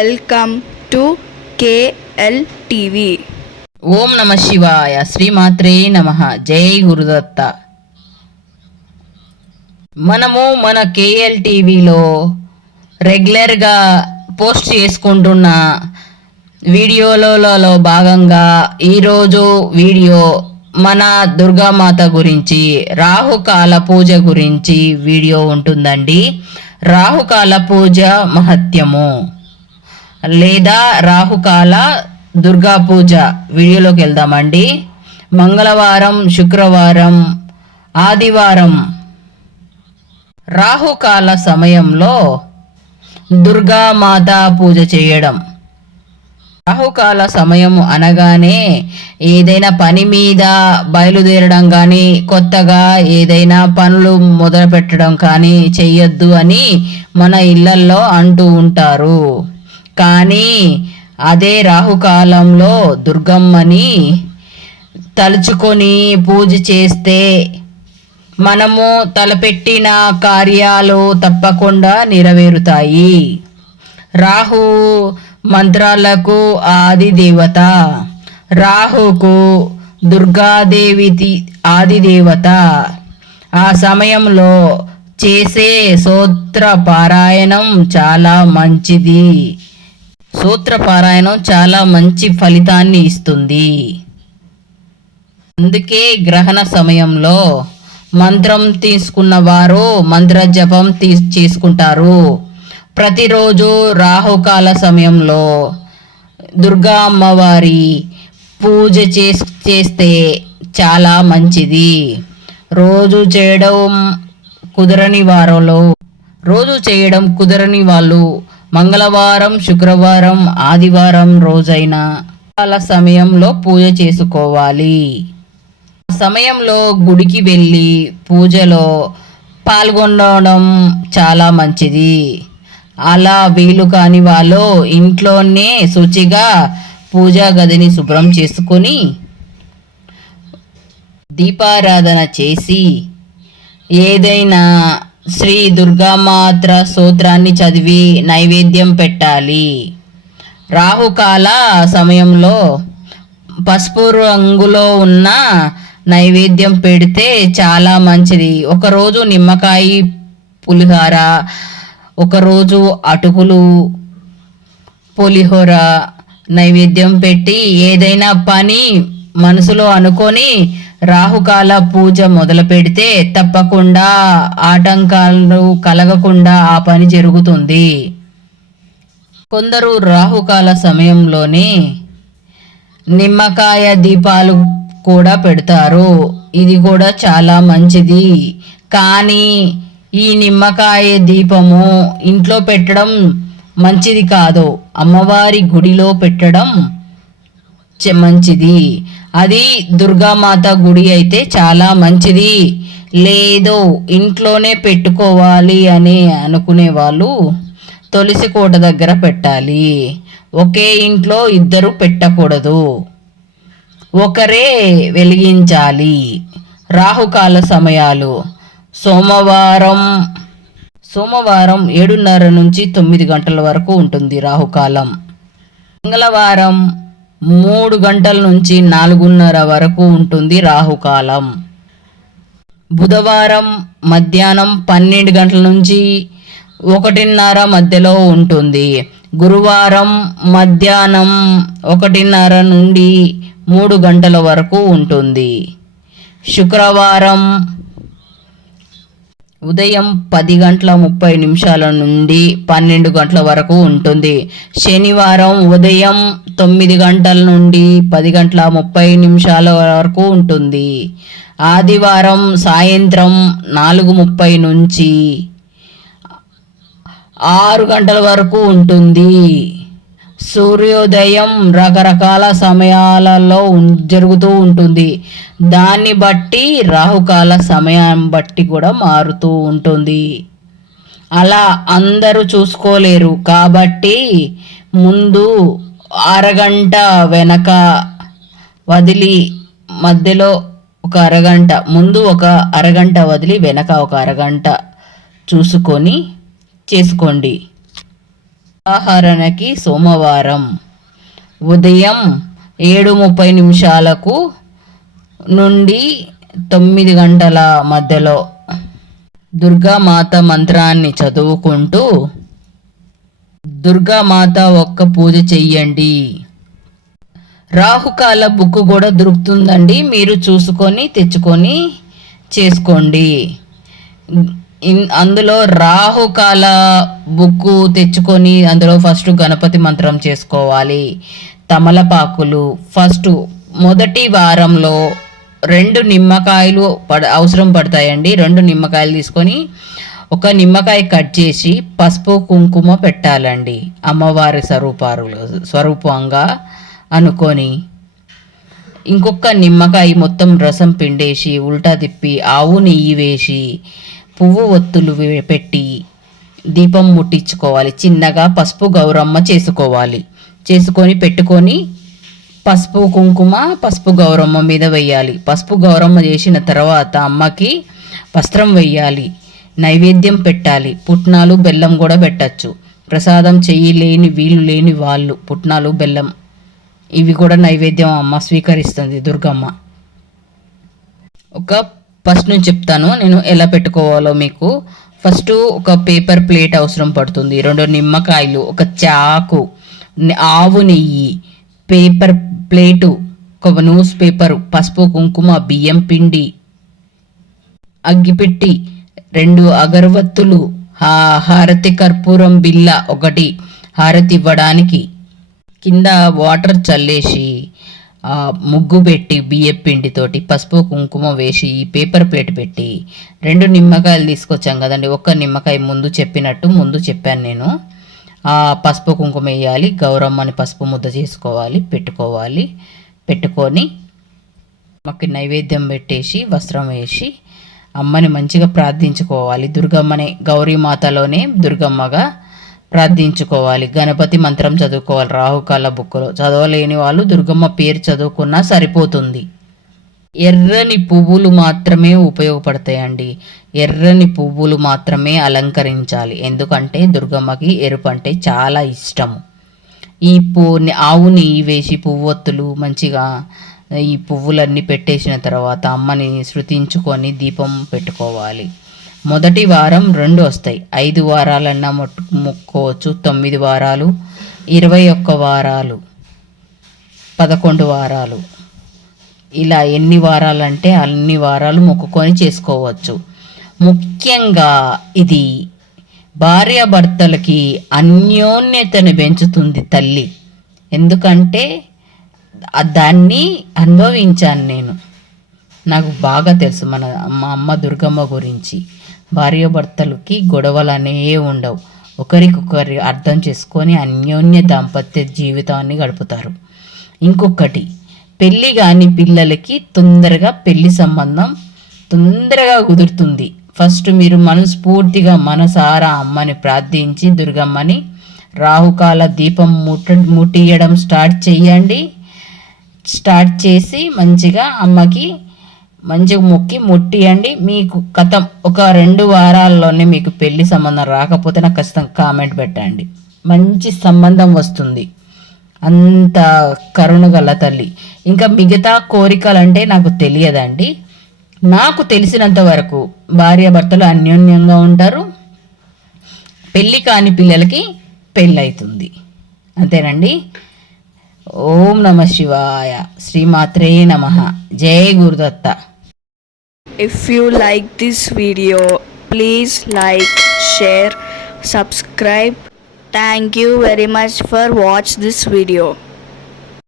Welcome to KL TV. ఓం నమ శివాయ. శ్రీమాత్రే నమః. జై గురుదత్త. మనము మన కేఎల్ టీవీలో రెగ్యులర్గా పోస్ట్ చేసుకుంటున్న వీడియోలలో భాగంగా ఈరోజు వీడియో మన దుర్గామాత గురించి, రాహుకాల పూజ గురించి వీడియో ఉంటుందండి. రాహుకాల పూజ మహత్యము లేదా రాహుకాల దుర్గా పూజ వీడియోలోకి వెళ్దామండి. మంగళవారం, శుక్రవారం, ఆదివారం రాహుకాల సమయంలో దుర్గామాత పూజ చేయడం. రాహుకాల సమయం అనగానే ఏదైనా పని మీద బయలుదేరడం కానీ, కొత్తగా ఏదైనా పనులు మొదలు పెట్టడం కానీ చెయ్యొద్దు అని మన ఇళ్లల్లో అంటూ ఉంటారు. కానీ అదే రాహుకాలంలో దుర్గమ్మని తలుచుకొని పూజ చేస్తే మనము తలపెట్టిన కార్యాలు తప్పకుండా నెరవేరుతాయి. రాహు మంత్రాలకు ఆది దేవత, రాహుకు దుర్గాదేవి ఆది దేవత. ఆ సమయంలో చేసే సూత్ర పారాయణం చాలా మంచిది. సూత్ర పారాయణం చాలా మంచి ఫలితాన్ని ఇస్తుంది. అందుకే గ్రహణ సమయంలో మంత్రం తీసుకున్న వారు మంత్ర జపం చేసుకుంటారు. ప్రతిరోజు రాహుకాల సమయంలో దుర్గా అమ్మవారి పూజ చేస్తే చాలా మంచిది. రోజు చేయడం కుదరని వాళ్ళు మంగళవారం, శుక్రవారం, ఆదివారం రోజైనా కాల సమయంలో పూజ చేసుకోవాలి. సమయంలో గుడికి వెళ్ళి పూజలో పాల్గొనడం చాలా మంచిది. అలా వీలు కాని వాళ్ళు ఇంట్లోనే శుచిగా పూజా గదిని శుభ్రం చేసుకొని దీపారాధన చేసి ఏదైనా శ్రీ దుర్గామాత స్తోత్రాన్ని చదివి నైవేద్యం పెట్టాలి. రాహుకాల సమయంలో పసుపు రంగులో ఉన్న నైవేద్యం పెడితే చాలా మంచిది. ఒకరోజు నిమ్మకాయ పులిహోర, ఒకరోజు అటుకులు పులిహోర నైవేద్యం పెట్టి ఏదైనా పని మనసులో అనుకొని రాహుకాల పూజ మొదలు పెడితే తప్పకుండా ఆటంకాలు కలగకుండా ఆ పని జరుగుతుంది. కొందరు రాహుకాల సమయంలోనే నిమ్మకాయ దీపాలు కూడా పెడతారు. ఇది కూడా చాలా మంచిది. కానీ ఈ నిమ్మకాయ దీపము ఇంట్లో పెట్టడం మంచిది కాదు. అమ్మవారి గుడిలో పెట్టడం మంచిది. అది దుర్గామాత గుడి అయితే చాలా మంచిది. లేదు ఇంట్లోనే పెట్టుకోవాలి అని అనుకునే వాళ్ళు తులసి కోట దగ్గర పెట్టాలి. ఒకే ఇంట్లో ఇద్దరు పెట్టకూడదు, ఒకరే వెలిగించాలి. రాహుకాల సమయాలు సోమవారం 7:30 నుంచి 9 గంటల వరకు ఉంటుంది రాహుకాలం. మంగళవారం 3 గంటల నుంచి 4:30 వరకు ఉంటుంది రాహుకాలం. బుధవారం మధ్యాహ్నం 12 గంటల నుంచి 1:30 మధ్యలో ఉంటుంది. గురువారం మధ్యాహ్నం 1:30 నుండి 3 గంటల వరకు ఉంటుంది. శుక్రవారం ఉదయం 10:30 నుండి 12 గంటల వరకు ఉంటుంది. శనివారం ఉదయం 9 గంటల నుండి 10:30 వరకు ఉంటుంది. ఆదివారం సాయంత్రం 4:30 నుంచి 6 గంటల వరకు ఉంటుంది. సూర్యోదయం రకరకాల సమయాలలో జరుగుతూ ఉంటుంది. దాన్ని బట్టి రాహుకాల సమయం బట్టి కూడా మారుతూ ఉంటుంది. అలా అందరూ చూసుకోలేరు కాబట్టి ముందు అరగంట వెనక వదిలి మధ్యలో ఒక అరగంట, ముందు ఒక అరగంట వదిలి వెనక ఒక అరగంట చూసుకొని చేసుకోండి. ఉదాహరణకి సోమవారం ఉదయం 7:30 నుండి 9 గంటల మధ్యలో దుర్గామాత మంత్రాన్ని చదువుకుంటూ దుర్గామాత ఒక్క పూజ చెయ్యండి. రాహుకాల బుక్ కూడా దొరుకుతుందండి, మీరు చూసుకొని తెచ్చుకొని చేసుకోండి. అందులో రాహుకాల బుక్ తెచ్చుకొని అందులో ఫస్ట్ గణపతి మంత్రం చేసుకోవాలి. తమలపాకులు మొదటి వారంలో 2 నిమ్మకాయలు అవసరం పడతాయండి. 2 నిమ్మకాయలు తీసుకొని ఒక నిమ్మకాయ కట్ చేసి పసుపు కుంకుమ పెట్టాలండి. అమ్మవారి స్వరూపంగా అనుకొని ఇంకొక నిమ్మకాయ మొత్తం రసం పిండేసి ఉల్టా తిప్పి ఆవు నెయ్యి వేసి పువ్వు ఒత్తులు పెట్టి దీపం ముట్టించుకోవాలి. చిన్నగా పసుపు గౌరమ్మ చేసుకొని పెట్టుకొని పసుపు కుంకుమ పసుపు గౌరమ్మ మీద వేయాలి. పసుపు గౌరమ్మ చేసిన తర్వాత అమ్మకి వస్త్రం వేయాలి. నైవేద్యం పెట్టాలి. పుట్నాలు బెల్లం కూడా పెట్టచ్చు. ప్రసాదం వీలు లేని వాళ్ళు పుట్నాలు బెల్లం ఇవి కూడా నైవేద్యం అమ్మ స్వీకరిస్తుంది దుర్గమ్మ. ఫస్ట్ నుంచి చెప్తాను నేను ఎలా పెట్టుకోవాలో మీకు. ఫస్ట్ ఒక పేపర్ ప్లేట్ అవసరం పడుతుంది. 2 నిమ్మకాయలు, ఒక చాకు, ఆవు నెయ్యి, పేపర్ ప్లేటు, ఒక న్యూస్ పేపరు, పసుపు కుంకుమ, బియ్యం పిండి, అగ్గిపెట్టి, 2 అగరవత్తులు, హారతి కర్పూరం బిల్ల 1 హారతి ఇవ్వడానికి, కింద వాటర్ చల్లేసి ముగ్గు పెట్టి బియ్యం పిండితోటి పసుపు కుంకుమ వేసి పేపర్ ప్లేట్ పెట్టి 2 నిమ్మకాయలు తీసుకొచ్చాం కదండి. 1 నిమ్మకాయ ముందు చెప్పాను నేను. ఆ పసుపు కుంకుమ వేయాలి. గౌరమ్మని పసుపు ముద్ద పెట్టుకొని అమ్మకి నైవేద్యం పెట్టేసి వస్త్రం వేసి అమ్మని మంచిగా ప్రార్థించుకోవాలి. దుర్గమ్మని గౌరీమాతలోనే దుర్గమ్మగా ప్రార్థించుకోవాలి. గణపతి మంత్రం చదువుకోవాలి. రాహుకాల బుక్లో చదవలేని వాళ్ళు దుర్గమ్మ పేరు చదువుకున్నా సరిపోతుంది. ఎర్రని పువ్వులు మాత్రమే ఉపయోగపడతాయండి. ఎర్రని పువ్వులు మాత్రమే అలంకరించాలి. ఎందుకంటే దుర్గమ్మకి ఎరుపు అంటే చాలా ఇష్టము. ఈ ఆవు నెయ్యి వేసి పువ్వొత్తులు మంచిగా ఈ పువ్వులన్నీ పెట్టేసిన తర్వాత అమ్మని శృతించుకొని దీపం పెట్టుకోవాలి. మొదటి వారం 2 వస్తాయి. 5 వారాలన్నా మొక్కుకోవచ్చు. 9 వారాలు, 21 వారాలు, 11 వారాలు, ఇలా ఎన్ని వారాలంటే అన్ని వారాలు మొక్కుకొని చేసుకోవచ్చు. ముఖ్యంగా ఇది భార్యాభర్తలకి అన్యోన్యతను పెంచుతుంది తల్లి. ఎందుకంటే దాన్ని అనుభవించాను నేను. నాకు బాగా తెలుసు మా అమ్మ దుర్గమ్మ గురించి. భార్యాభర్తలకి గొడవలు అనేవి ఉండవు. ఒకరికొకరి అర్థం చేసుకొని అన్యోన్య దాంపత్య జీవితాన్ని గడుపుతారు. ఇంకొకటి, పెళ్ళి కాని పిల్లలకి తొందరగా పెళ్లి సంబంధం తొందరగా కుదురుతుంది. ఫస్ట్ మీరు మనస్ఫూర్తిగా మనసారా అమ్మని ప్రార్థించి దుర్గమ్మని రాహుకాల దీపం ముట్టియడం స్టార్ట్ చేసి మంచిగా అమ్మకి మంచిగా మొక్కి ముట్టియండి. మీకు ఒక 2 వారాల్లోనే మీకు పెళ్లి సంబంధం రాకపోతే నాకు ఖచ్చితంగా కామెంట్ పెట్టండి. మంచి సంబంధం వస్తుంది. అంత కరుణగల తల్లి. ఇంకా మిగతా కోరికలు అంటే నాకు తెలియదండి. నాకు తెలిసినంత వరకు భార్యాభర్తలు అన్యోన్యంగా ఉంటారు. పెళ్ళి కాని పిల్లలకి పెళ్ళవుతుంది. అంతేనండి. ఓం నమ శివాయ. శ్రీమాత్రే నమః. జై Gurudatta. If you like this video, please like, share, subscribe. Thank you very much for watch this video.